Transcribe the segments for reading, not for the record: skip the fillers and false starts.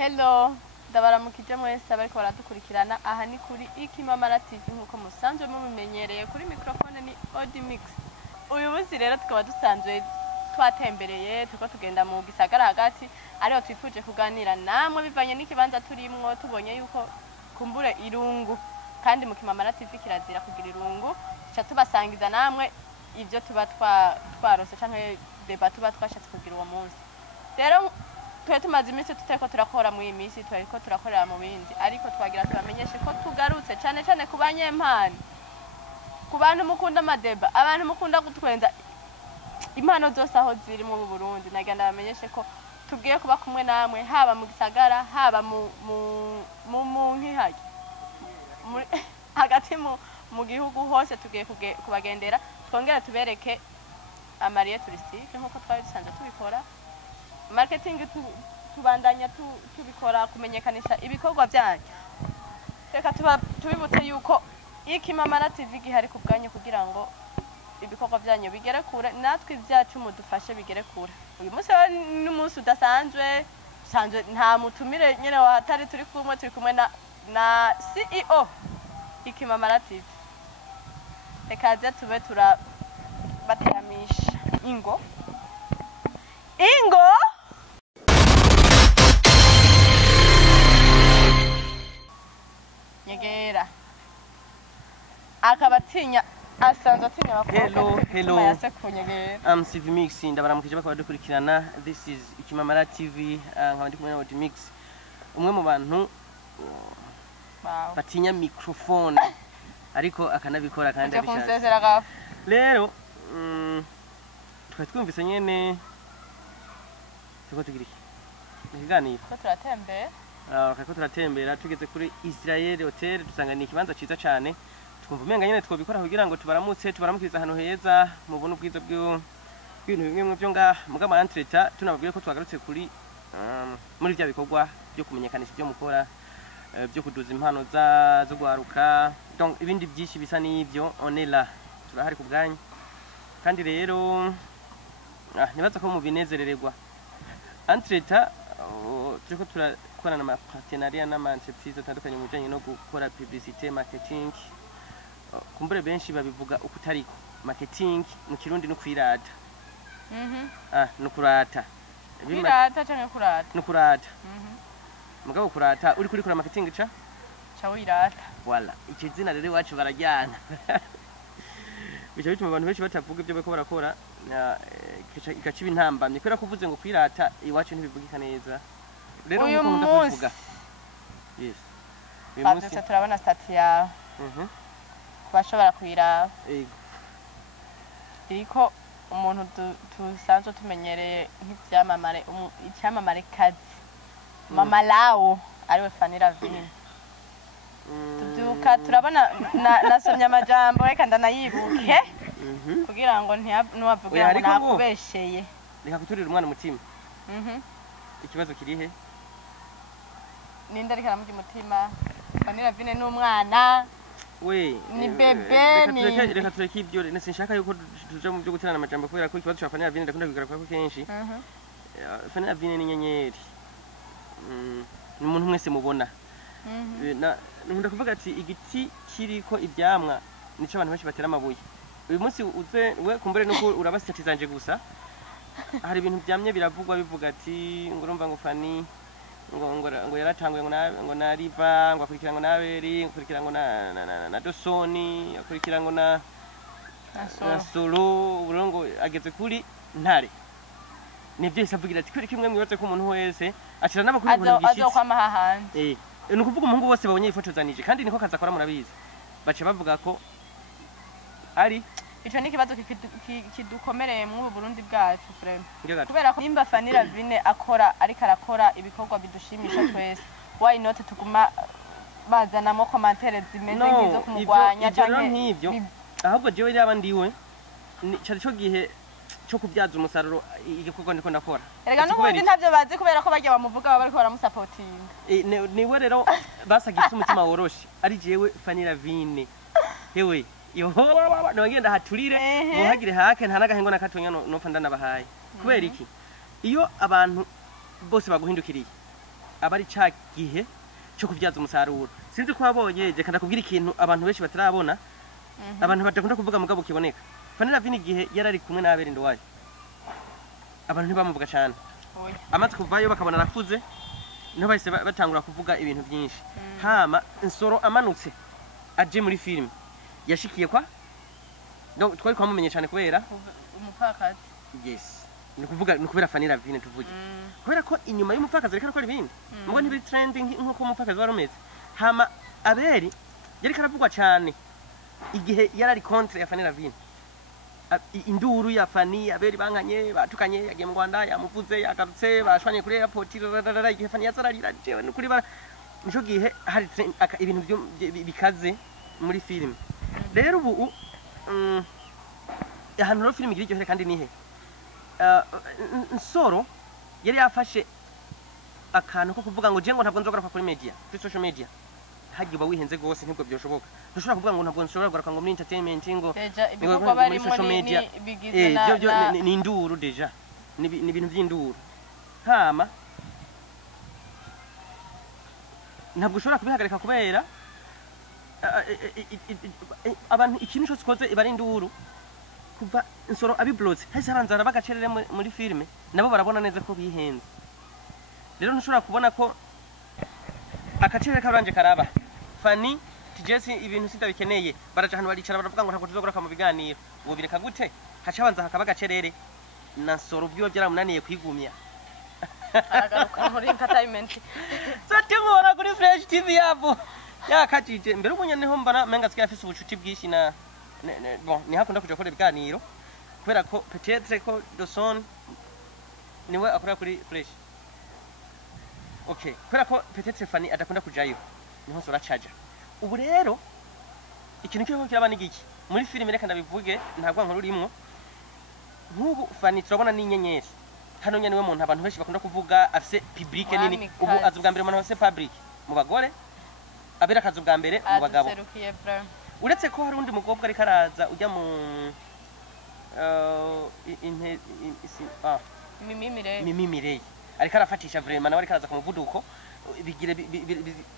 Hello, ndabaramukije mwese abariko baradukurikirana aha ni kuri Ikimamara TV nkuko musanzwe mubimenyereye kuri microphone ni Odimix. Uyu munsi rero tukaba dusanzwe twatembereye tuko tugenda mu gisagara hagati ariho twifuje kuganira namwe bivanye n'ikibanza turimwo tubonye yuko kumbure irungu kandi mu Kimamara TV kirazira kugira irungu cha tubasangiza namwe ivyo tuba twarose canke deba tuba twashatse kugira uwo munsi. Rero twe tumaze iminsi tuteko turakora mu imisi twariko turakorera mu bindi ariko twagira tubamenyeshe ko tugarutse cyane cyane ku banyempano ku bantu mukunda amadeba abantu mukunda gutwenza impano zose aho ziri mu Burundi nagenda bamenyeshe ko tugiye kuba kumwe namwe haba mu gisagara haba mu nkihage hagati mu gihugu hose tugiye kubagendera twongera tubereke amariye touristique nkuko twari dusanzwe tubikora marketing tubandanya tubikora kumenyekanisha ibikorwa byanyu reka tubibutse yuko Ikimamara TV gihari ku bwanyu kugira ngo ibikorwa byanyu bigere kure natwe ibyacu mudufashe bigere kure uyu munsi n'umunsi udasanzwe nta mutumire nyene wahatari turi kumwe na CEO Ikimamara TV reka tube turabateramisha ingo Nyegera akabatinya asanzwe atinya bakobwa. Hello I'm CV Mix ndabaramukije bakaba dukurikirana. This is Ikimamara TV nkaba ndi kumwe na Odimix umwe mu bantu batinya microphone ariko akanabikora kandi abishatse. Rero twumvise nyene tuko tugira ikiganiro ko turatembera kako turatembera tugeze kuri Israel Hotel dusanga ni ikibanza ciza cyane twumva umenga nyene twobikora kugira ngo tubaramukiriza ahantu heza mu buntu bwiza bw'ibintu bimwe byo nga mugama entreta tunababwire ko twagarutse kuri muri bya bikorwa byo kumenyekanisha byo mukora byo kuduza impano zo gwaruka donc ibindi byinshi bisa n'ibyo onela turahari ku bwanyu kandi rero nibaza ko mu binezerererwa entreta turiko turakorana na partenariat n'ama-entreprise atandukanye mu bijanye no gukora publicité marketing kumbure benshi babivuga ukutariko marketing mu Kirundi no kwirata no kurata kwirata canke kurata no kurata mugabo kurata uri kuri marketing ca wirata voilà ikizina rero wacu barajyana bica bituma abantu benshi batavuga ibyo bako barakora ikaciba intambamye kubera kuvuze ngo kwirata iwacu ntibivugika neza. Rero uyu munsi yes uyu turabona stati yawe kubashobora kwiraba iriko umuntu tusanzwe tumenyereye nk'ibyamamare icyamamare kazi Mama Lao ariwe Fanny Ravine tubyuka turabona nasomye amajambo reka ndanayibuke kugira ngo ntiwavugira ngo nakubesheye reka kuturira umwana umutima ikibazo kirihe ninde reka namugira umutima Fanny Ravine n'umwana we ni bebe ni reka tureke ibyo sinshaka yuko tuja mu byo guterana amajambo kubera ko ikibazo cya Fanny Ravine ndakunda kubigaragara ko kenshi Fanny Ravine ni nyenyeri ni umuntu mwese mubona nkunda kuvuga ati igiti kiriko ibyamwa nico abantu benshi batera amabuye uyu munsi uze we kumbere nuko urabasitizanje gusa hari ibintu byamye biravugwa bivuga ati ngurumva ngo Fanny ngo yaratanguye ngo na Riva ngo akurikira ngo naberi akurikira ngo na Dosoni akurikira ngo na Solo uburongo ageze kuri Ntare nibyo isavugira ati kuri kimwe mwibaze ko umuntu wese acira n'abakuru ibintu bishitse azokwama hahandi ni ukuvuga umuhungu bose babonye ifotozanije kandi niko kaza akora murabizi bace bavuga ko ari ico ni kibazo kidukomereye mu Burundi bwacu frame kubera ko nimba Fanny Ravine ariko arakora ibikorwa bidushimisha twese why not tuguma bazanamo commentaires zimeze nk'izo kumugwanya cyane nk'ibyo ahubwo jewe yaba ndiwe cyari cyo gihe cyo kubyaza umusaruro igikorwa ndiko ndakora erega n'ubundi ntavyo bazi kubera ko barya bamuvuga bari ko baramusupporting niwe rero basagitse umutima woroshe ari jewe Fanny Ravine hewe yo nogenda haturire muhagire hake nta nagahengo nakatonya no pfa ndanabahaye kubera iki iyo abantu bose baguhindukiriye abari ca gihe cyo kuvyaza umusaruro sinzi ko wabonye je kandi kubwira ikintu abantu benshi batarabona abantu badakunda kuvuga mugabo kiboneka Fanny Lavine igihe yarari kumwe na Abel Nduwayo abantu ntibamuvuga cyane amaze kuvayo bakabona arakuze niho bahise batangura kuvuga ibintu byinshi hama Nsoro amanutse aje muri film yashikiye kwa donc twari kwamumenye cyane kubera umupfakazi yes ni kubera Fanny Lavine tuvuge kubera ko inyuma y'umupfakazi reka akora ibindi mugo ntibiri trending nkuko umupfakazi warumeze hama Abel yari karavugwa cyane igihe yarari contre ya Fanny Lavine induru ya Fanny Abel banganye batukanye yagiye mu Rwanda yamuvuze yagarutse bashwanye kuri airport igihe Fanny yazararira jewe kuri nico gihe hari ibintu byo bikaze muri film rero ubu ahantu ro film igiryo kandi nihe Nsoro yari yafashe akantu ko kuvuga ngo je ngo ntabwo nzogora kuri media kuri social media hagiye uba wihenze gose ntibwo byoshoboka ntushobora kuvuga ngo ntabwo nshobora gukora ngo muri entertainment ngo ibikorwa bari social media ni induru deja ni ibintu by'induru hama ntabwo ushobora kubihagarika kubera abantu ikintu cyose koze ibari induru kuva Nsoro abibloze hasi abanzara bagacerere muri filme nabo barabona neza ko bihenze rero ntushobora kubona ko akacerere karanje karaba Fanny tijesi ibintu sindabikeneye baraje hano baricara baravuga ngo ntabwo tuzogora mu biganiro ubu bireka gute haca abanza hakaba gacerere na Nsoro byo byaramunaniye kwigumya agaruka muri entertainment satimora kuri Fresh TV yabo yakajije mbere ubunye niho mbana menga tski afise ubucuti bwishi na bon ni hakunda kuja gukora ibiganiro kubera ko peut-être ko Dawson niwe akora kuri Fresh okay kubera ko peut-être Fanny adakunda kujayo niho Nsoro acaja ubu rero ikintu cyo kiraba nigiki muri filime reka ndabivuge ntagwa nkuru rimwe nk'ubu Fanny turabona n'inyenyeri hano nyene we muntu abantu benshi bakunda kuvuga afise public nini ubu azubwa mbere umuntu afise public mu bagore abera kazu bwa mbere mu bagabo uretse ko hari undi mukobwa ari karaza ujya mu Mimi Mireye ariko arafatisha vraiment nawe ariko araza ku muvuduko bigire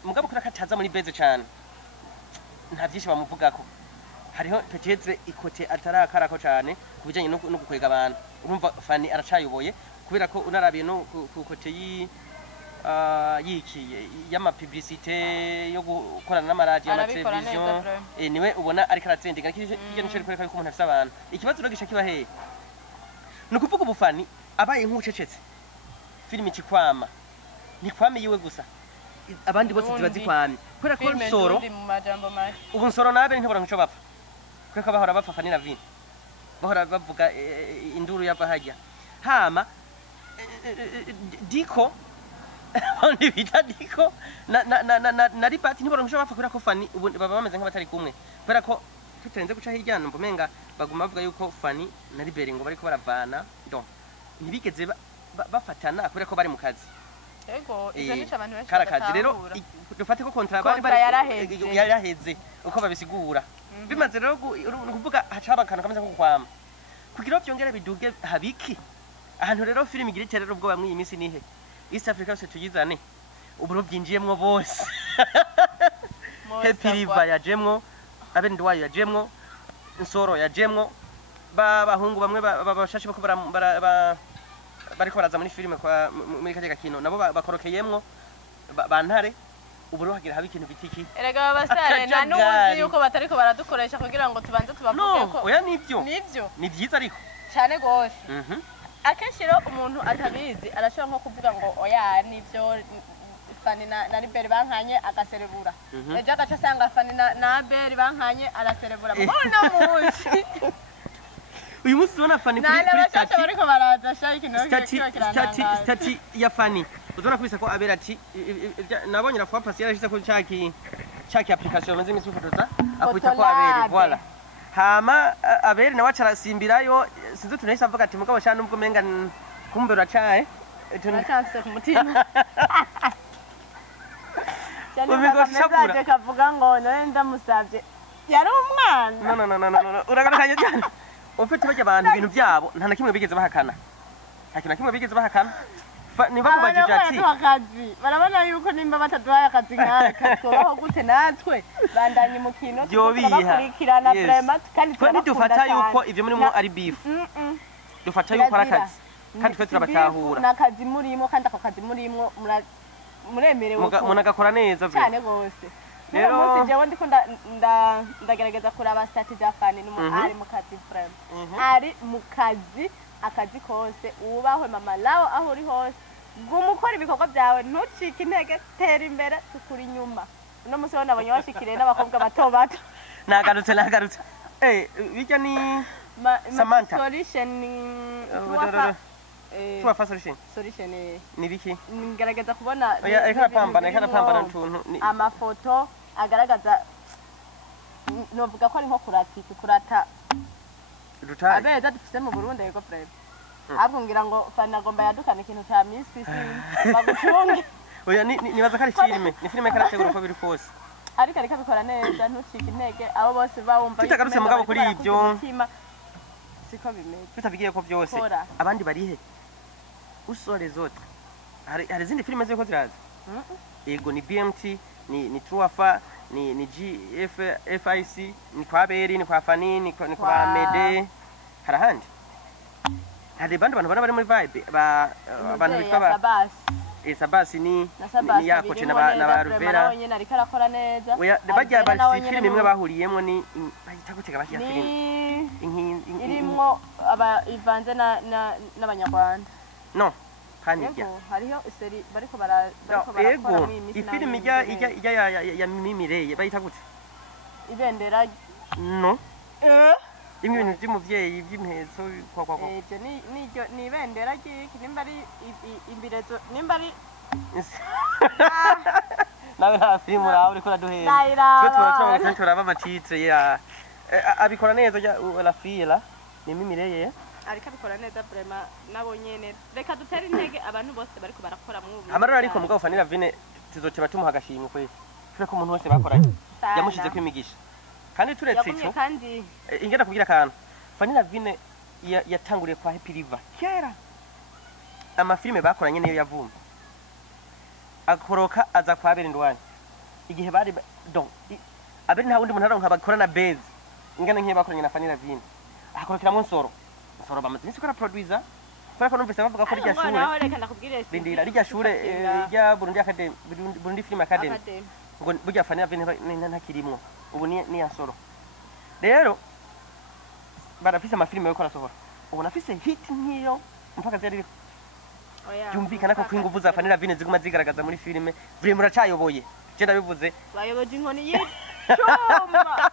mugabo kuri akataza muri beze cyane nta byinshi bamuvugako hariho peut-être ikote atarakarako cyane kubijanye no gukwega abantu urumva Fanny aracayoboye kubera ko unarabiye no ku kote yiki yama publicité yo gukorana n'amaradio na television niwe ubona ariko aratsendinga kije nico rikoreka ko umuntu afise abantu ikibazo rogisha kiba he nukuvuga ubu Fanny abaye nk'ucecetse filimi kikwama ni kwame yiwe gusa abandi bose zibazikwamye kubera ko Nsoro ubu Nsoro nabe ntibora nco bapfa kweka bahora bapfa Fanny Lavine bahora bavuga induru yava hajya hama Diko oni bita Diko na ripati ntibora nco bapfa kubera ko Fanny ubu baba bameze nk'abatari kumwe kubera ko tutenze guca hirya mbumenga baguma bavuga yuko Fanny na Libere ngo bariko baravana donc ntibigeze bafatana kubera ko bari mu kazi ego izo nico abantu benshi karakazi rero dufate ko kontra bari yaraheze uko babisigura bimaze rero kuvuga hacaba kantu kameze nko kwama kugira byongera biduge habiki ahantu rero film igira rero ubwo bamwe imisi nihe East Africa se tugizane uburo byinjiyemwo bose Happy River yajemwo Abel Nduwayo yajemwo Nsoro yajemwo bahungu bamwe babashashe bako bariko baraza muri filime kwa muri kajya kino nabo bakorokeyemwo bantare uburo hagira haba ikintu bitiki erega babasare nta nubuzi yuko batariko baradukoresha kugira ngo tubanze tubavuge ko oya nivyo ni byiza ariko cyane gose akenshi rero umuntu atabizi arashobora nko kuvuga ngo oya nivyo Fanny na Libere bankanye agaserebura ejo agaca asanga Fanny na Abel bankanye araserebura mbona munsi uyu munsi ubona Fanny kuri stati bariko baraza shaki no stati ya Fanny uzona kubisa ko Abel ati nabonye la fois passée yarashyize ko chaki application maze imisi bifotoza akwita ko Abel voilà hama Abel nawe acarasimbirayo sinzi tunahise avuga ati mugabo cyane ubwo menga kumbe uracaye tunakafise ku mutima cyane kavuga ngo none ndamusavye yari umwana no uragarukanye cyane ufite bajya abantu ibintu byabo nta na kimwe bigeze bahakana nta kintu kimwe bigeze bahakana niba kubajije ati akazi barabona yuko nimba bataduhaye akazi nkaka twobaho gute natwe bandanye umukino tukabakurikirana vraiment kandi twe ntidufata yuko ivyo murimo ari beef dufata yuko ari akazi kandi twe turabatahura n'akazi murimo kandi ako kazi murimo muremerewe munagakora neza cyane gose rero munsi jewe ndiko ndagerageza kuraba stati za fani ari mu kazi vraiment ari mu kazi akazi kose ubahwe mama lawo aho uri hose gumukora ibikorwa byawe ntucike intege tera imbere tukuri nyuma no musi bana banyashikire n'abakobwa bato bato nagarutse bijya ni Samantha solution tuwa solution ni biki ngerageza kubona reka pambana ntuntu amafoto agaragaza novuga ko ari nko kurata abeza dufite mu Burundi yego frere abungira ngo fana gomba yadukana ikintu cya Miss bagucunge oya nibaza ko ari filime karategura uko biri kose ariko bikora neza ntucike intege abo bose bawumva tutagarutse mugabo kuri ibyo siko bimeze tutabigiye ko byose abandi barihe usore zote hari zindi filime ziko ziraza yego ni BMT ni Truafa ni GFIC ni kwa Beri ni kwa Fani ni kwa Mede harahandi hari bandi bantu bari muri vibe abantu bitwa ba Sabasi ni yako cena na Ruvera nyene ariko arakora neza oya bajya bari filime imwe bahuriyemo ni bahita gutega bashya filime irimo aba ivanze n'abanyarwanda no hani hariho seri bariko barakora ifilime ya Mimireye bahita gute ibendera no imwe ibintu by'umuvyeyi by'impeso kwa ni ibendera ryiki nimba ari imbirezo nimba ari nawe nta filime uraho uriko uraduhera twe turaba amatitre ya abikora neza la fille ni Mimireye ariko abikora neza vraiment nabo nyene reka dutere intege abantu bose bariko barakora mu amararo ariko mugabo Fanira Vine tuzoca batumuha agashimwe kwe ture ko umuntu wese bakoranye yamushize kwimigisha kandi turetse ico kandi ingenda kugira kantu Fanira Vine yatanguriye kwa Happy River kera amafilme bakoranye niyo yavumba akoroka aza kwa Abeli Ndwanya igihe bari donc Abeli nta wundi muntu aronka bakorana base ingana nkiye bakoranye na Fanira Vine akorokera mu nsoro bamaze nisi kora producer kora ko numvise bavuga ko rya shure bindira rya shure rya Burundi Film Academy ngo burya Fanira Vine ntakirimwo ubu ni yansoro rero barafise amafilme yo korasohora ubu nafise hit nkiyo mpaka zari yumvikana ko kwinguvu za Fanira Vine ziguma zigaragaza muri filme vire muracayoboye je ndabivuze bayoboje inkoni y'icuma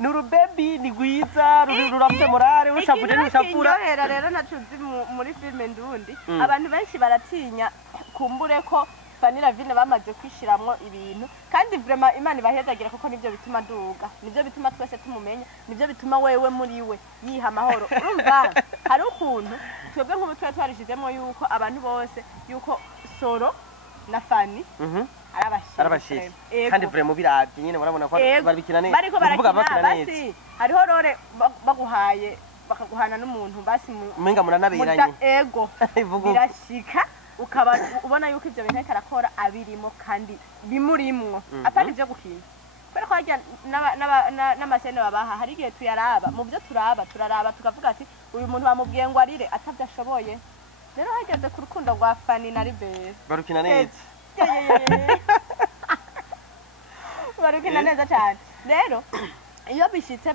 Nuru baby ni gwiza ruramute morale urushavuje n'ushafura rero nacuzi muri filme ndundi abantu benshi baratinya kumbure ko Fanira Vine bamaze kwishiramwo ibintu kandi vraiment Imana ibahezagira kuko nivyo bituma duga nivyo bituma twese tumumenya nivyo bituma wewe muri we yiha amahoro urumva hari ukuntu twebwe nk'ubu twarishizemo yuko abantu bose yuko Soro na Fani arabashije kandi vraiment biravye nyene barabona ko barabikina neza bariko barakina basi hariho rore baguhaye bakaguhana n'umuntu basi umenga muranabiranye ego birashika ukaba ubona yuko ivyo bintu karakora abirimo kandi bimurimwo apana ivyo gukina kubera ko harya n'amasene babaha hari igihe tuyaraba mu byo turaraba tukavuga ati uyu muntu bamubwiye ngo arire atavyashoboye rero hageze ku rukundo rwa Fani na Libere barukina neza barukina neza cyane rero iyo bishitse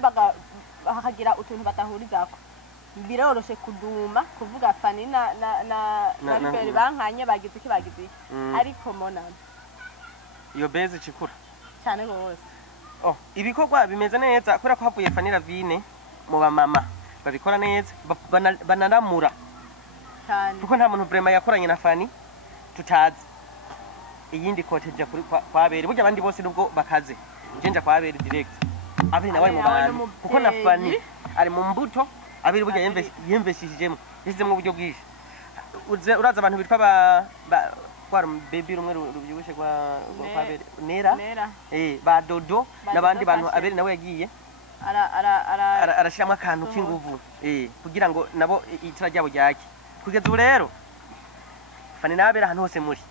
bakagira utuntu batahurizako biroroshe kuduma kuvuga Fani na Libere bankanye bagize iki ariko monana iyo base cikura cyane gose ibikorwa bimeze neza kubera ko havuye Fanira Vine mu bamama babikora neza banaramura cyane kuko nta muntu vraiment yakoranye na Fani tutazi iyindi koteja kuri kwa Abeli burya abandi bose nubwo bakaze jenja kwa Abeli direct Abeli nawe mu bantu kuko na Fani ari mu mbuto Abeli burya yemveshishijemo yizemo uburyo bwishi uraza abantu bitwa kwa baby rumwe rubyibushe kwa Abeli Nera ba Dodo nabandi bantu Abeli nawe yagiye arashiramo akantu k'inguvu kugira ngo nabo itira ryabo ryake kugeza ubu rero fani nabera ahantu hose muri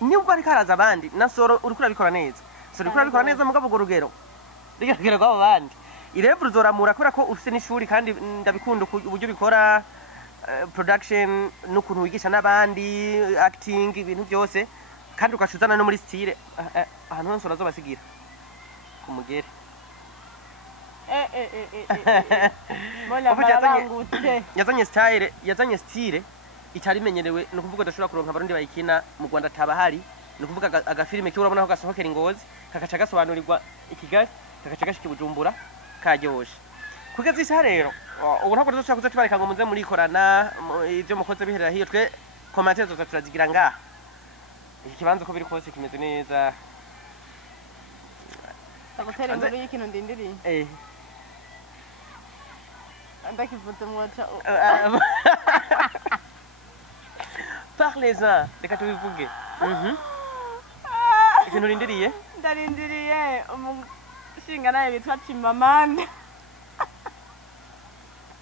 nibwo ariko haraza abandi na Soro uriko urabikora neza Soro uriko urabikora neza mugabo urwo rugero rw'abo bandi irevure uzoramura kubera ko ufite n'ishuri kandi ndabikunda uburyo bikora production n'ukuntu wigisha n'abandi acting ibintu byose kandi ukacuzana no muri style ahantu hose urazobasigira kumugere Mbona barabangutse yazanye style itari menyerewe no kuvuga dashobora kuronka abarundi bayikina mu Rwanda tabahari no kuvuga agafilme kiwe urabona ko gasohokera Ingozi kakaca gasobanurirwa ikigali kakaca gashika Bujumbura karyoshe kugeza isa rero ubu ntabwo tuzoshaka kuza tubareka ngo muze murikorana ibyo mukoze biherera hiyo twe commentaire zoza turazigira ngaha iki kibanza ko biri kose kimeze neza Takutera inkuru y'ikintu ndindiriye ndakivuze mwoca Parlez-en reka tubivuge ikintu rindiriye ndarindiriye umushinga nawe bitwa Chimamanda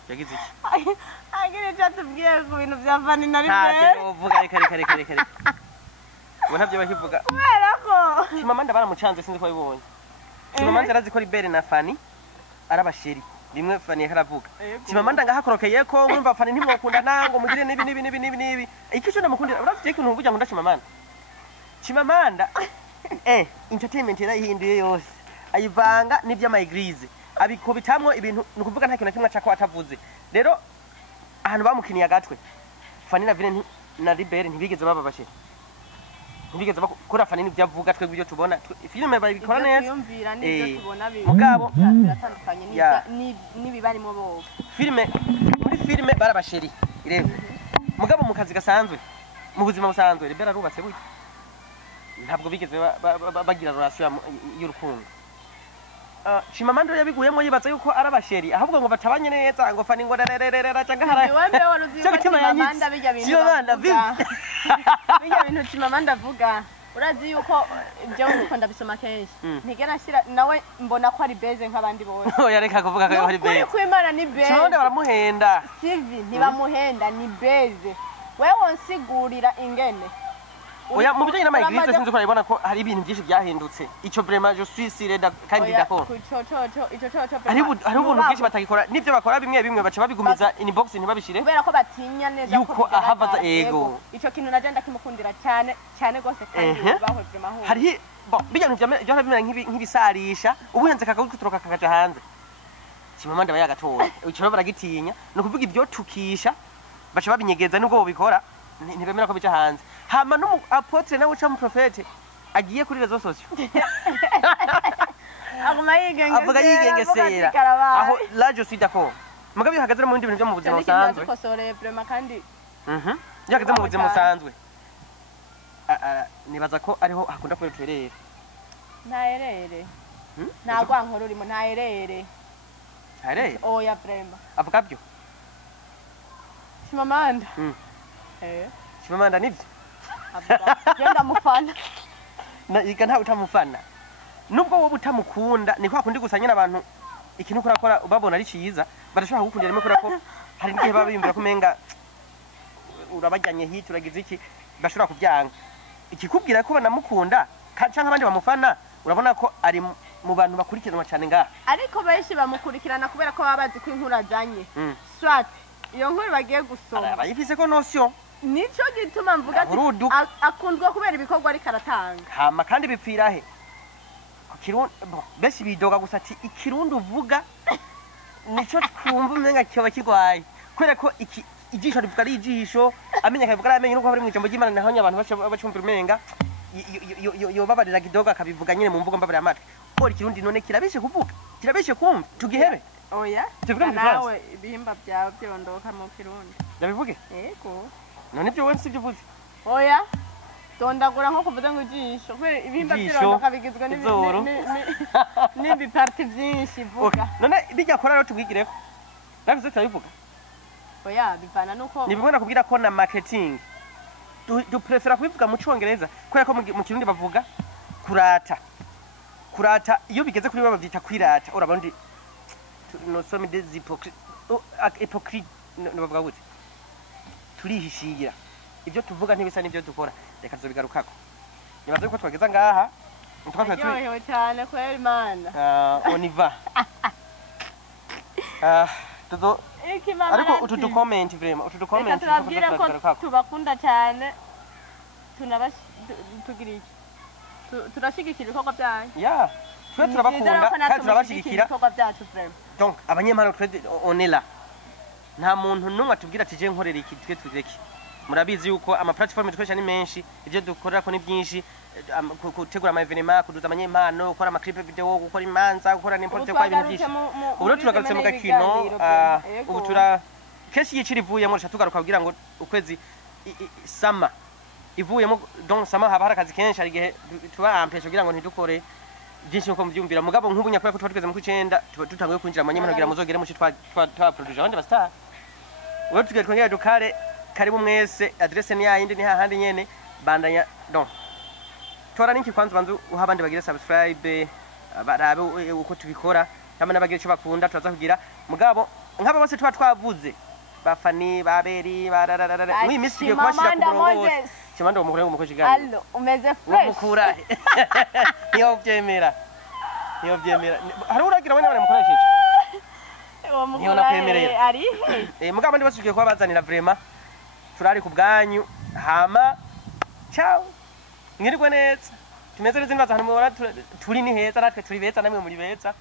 yagize iki agire icyo atubwiye ku bintu bya Fani na Libere ntacyo uvuga reka ngo ntabyo bakivuga kubera ko Chimamanda baramucanze sinzi ko bibonye Chimamanda arazi ko Libere na Fani arabasheri rimwe Fani yakaravuga Chimamanda ngahakorokeye ko mwumva Fani ntimwokunda nango mugire nibi iki cyo ndamukundira uravye ikintu uvuga ngo ndashimamanda Chimamanda entertainment yarayihinduye yose ayivanga n'ibya my eglise abikobitamwo ibintu nukuvuga nta kintu kimwe acako atavuze rero ahantu bamukiniye agatwe Fani na Vine na Libere ntibigeze bababashe ntibigeze bakora Fani n'ibyo avuga twe ibyo tubona filime babikora neza yumvira n'ibyo tubona mugabo biratandukanye n'ibibarimo bo filime muri filime barabasheri irebe mugabo mu kazi gasanzwe mu buzima busanzwe Libere arubatse buye ntabwo bigeze bagira relation y'urukundo Chimamanda yabiguyemo yibaza yuko arabasheri ahubwo ngo batabanye neza ngo Fani ngo rererera cyangwa hara wembe waruzi Chimamanda bijya bintu bijya bintu Chimamanda avuga urazi yuko ibyo uko ndabisoma kenshi ntigera shira nawe mbona ko ari beze nk'abandi bose oya reka kuvuga ko ari beze kuri Imana ni beze Chimamanda baramuhenda Sylvie ntibamuhenda ni beze wewe nsigurira ingene oya mu bijanye n'amayiglise sinzi ko aribona ko hari ibintu byinshi byahindutse ico vraiment je suis sûr kandi d'accord hari ubuntu bwinshi batagikora nivyo bakora bimwe baca babigumiza inbox ntibabishire kubera ko batinya neza yuko ahavaza ego ico kintu naje ndakimukundira cyane gose kandi bahojwe mahoro hari bijanye byo bimera nk'ibisarisha ubuhenze kakaguturoka kakaja hanze Chimamanda bayagatora ico baragitinya no kuvuga ibyo tukisha baca babinyegeza nubwo bobikora ntibemera ko bica hanze hama no apotre nawe uca mu profete agiye kuri rezo sosio avuga yigengesera aho la je suis d'accord mugabe hagazira mu ndibintu byo mu buzima busanzwe kosore vraiment kandi yagaze mu buzima busanzwe nibaza ko ariho hakunda kwera twerere ntaerere nagwa nkuru urimo ntaerere oya vraiment avuga byo Chimamanda Chimamanda nivyo avuga genda mufana na iga nta utamufana nubwo wowe utamukunda ni kwa kundi gusanya n'abantu ikintu kurakora ubabona ari ciza barashobora gukundira rimwe kora ko hari ngiye babimbira ko menga urabajyanye hit uragize iki bashobora kubyanga ikikubwira ko banamukunda canke abandi bamufana urabona ko ari mu bantu bakurikiranwa cyane ngaha ariko benshi bamukurikirana kubera ko babazi ko inkuru azanye swat iyo nkuru bagiye gusoma bayifise ko notion nico gituma mvuga ati akundwa kubera ibikorwa ari karatanga hama kandi bipfira he ku kirundi benshi bidoga gusa ati ikirundi uvuga nico twumva umenga kiba kigwaye kubera ko ijisho rivuga ari ijisho amenya kavuga ari amenye nuko bari mu ijambo ry'Imana naho abantu bacumvira umenga yo babarira kidoga akabivuga nyine mu mvugo mbabara amatwi ko ikirundi none kirabeshe kuvuga kirabeshe kumva tugihebe oya tuvuga mu nawe ibihimba byawe byirondoka mu kirundi ndabivuge yego none byo wensi byo uvuze oya dondagura nko kuvuga ngo ijisho kwe ibihimba byirondoka bigizwe n'ibi parti byinshi vuga none bijya kora rero tubwigireko navuze turabivuga oya bivana nuko ni bimwe nakubwira ko na marketing du prefera kubivuga mu Cyongereza kubera ko mu Kirundi bavuga kurata iyo bigeze kuri baba byita kwirata urabona ndi no some des hypocrite no bavuga gute turihishigira ibyo tuvuga ntibisa n'ibyo dukora reka tuzobigarukako nibaze ko twageza ngaha aryohewe cyane kwera imana on y va ariko utu ducomment vraiment utu ducomment turabwira ko tubakunda cyane tugira iki turashigikira ibikorwa byanyu ya twe turabakunda kandi turabashigikira ibikorwa byacu vraiment donc abanyempano twe on est là nta muntu numwe atubwira ati je nkorera iki twe twireke murabizi yuko ama platform dukoresha ni menshi ibyo dukorera ko ni byinshi gutegura ama evenement kuduza abanyempano gukora ama clip video gukora imanza gukora n'importe kwa ibintu byinshi ubu turagarutse mu gakino ubu keshi yiciri ivuyemo tugaruka kugira ngo ukwezi sama ivuyemo donc sama haba harakazi kenshi ari gihe tuba ampesho kugira ngo ntidukore byinshi uko mubyumvira mugabo nk'ubu nyakora ko twageze mu kwicenda tutanguye kwinjira amanyempano kugira muzogere mu twa producer abandi bastar ubu tugere twongera dukare karibu mwese adresse ni yindi ni hahandi nyene bandanya donc tora ninki kwanza banzu uha abandi bagire subscribe barabe uko tubikora kama nabagire cyo bakunda turaza kugira mugabo nk'aba bose tuba twavuze bafani baberi barararara mwi misi yo kubashira ku murongo kimando umukuru umukozi gani allo umeze fresh umukura niyo byemera hari uragira wena mukoresheje niyo nakwemerera ari mugabo ndi basukiye kuba bazanira vraiment turari ku bwanyu hama ciao mwirigwe neza tumeze neza ahantu mubona turi ni heza natwe turi beza namwe muri beza